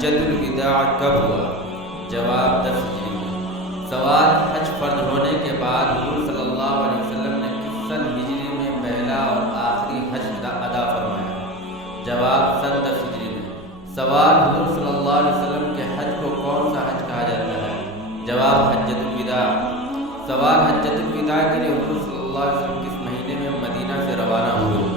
حجۃ الوداع کب ہوا؟ جواب 10 ہجری میں۔ سوال حج فرض ہونے کے بعد حضور صلی اللہ علیہ وسلم نے کس سن ہجری میں پہلا اور آخری حج ادا فرمایا؟ جواب سن 10 ہجری میں۔ سوال حضور صلی اللہ علیہ وسلم کے حج کو کون سا حج کہا جاتا ہے؟ جواب حجۃ الوداع۔ سوال حجۃ الوداع کے لیے حضور صلی اللہ علیہ وسلم کس مہینے میں مدینہ سے روانہ ہوئے؟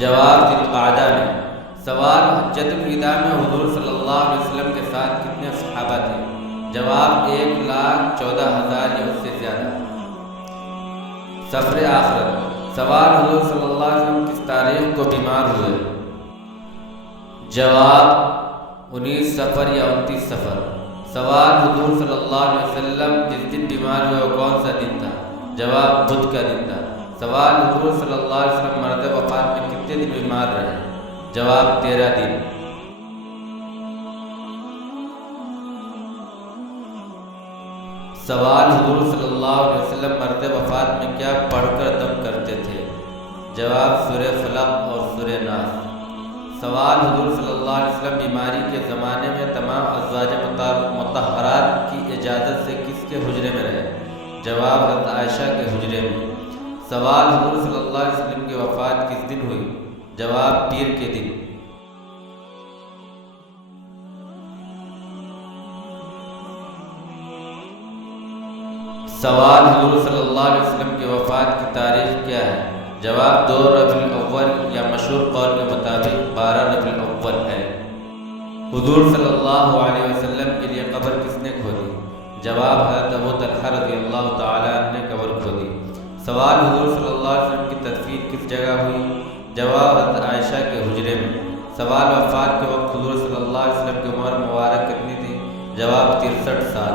جواب ذی القعدہ میں۔ سوال حجۃ الوداع میں حضور صلی اللہ علیہ وسلم کے ساتھ کتنے صحابہ تھے؟ جواب 1,14,000 یا اس سے زیادہ۔ سفر آخرت۔ سوال حضور صلی اللہ علیہ وسلم کس تاریخ کو بیمار ہوئے؟ جواب 19 صفر یا 29 صفر۔ سوال حضور صلی اللہ علیہ وسلم جس دن بیمار ہوئے وہ کون سا دن تھا؟ جواب بدھ کا دن تھا۔ سوال حضور صلی اللہ علیہ وسلم مرد وفات میں کتنے دن بیمار رہے؟ جواب 13 دن۔ سوال حضور صلی اللہ علیہ وسلم مرد وفات میں کیا پڑھ کر دم کرتے تھے؟ جواب سورہ فلق اور سورہ ناس۔ سوال حضور صلی اللہ علیہ وسلم بیماری کے زمانے میں تمام ازواج مطہرات کی اجازت سے کس کے حجرے میں رہے؟ جواب حضرت عائشہ کے حجرے میں۔ سوال حضور صلی اللہ علیہ وسلم کی وفات کس دن ہوئی؟ جواب پیر کے دن۔ سوال حضور صلی اللہ علیہ وسلم کی وفات کی تاریخ کیا ہے؟ جواب 2 ربیع الاول یا مشہور قول کے مطابق 12 ربیع الاول ہے۔ حضور صلی اللہ علیہ وسلم کے لیے قبر کس نے کھودی؟ جواب حضرت ابو طلحہ رضی اللہ تعالیٰ عنہ نے قبر کھودی۔ سوال حضور صلی اللہ علیہ وسلم کی تدفین کس جگہ ہوئی؟ جواب حضرت عائشہ کے حجرے میں۔ سوال وفات کے وقت حضور صلی اللہ علیہ وسلم کی عمر مبارک کتنی تھی؟ جواب 63 سال۔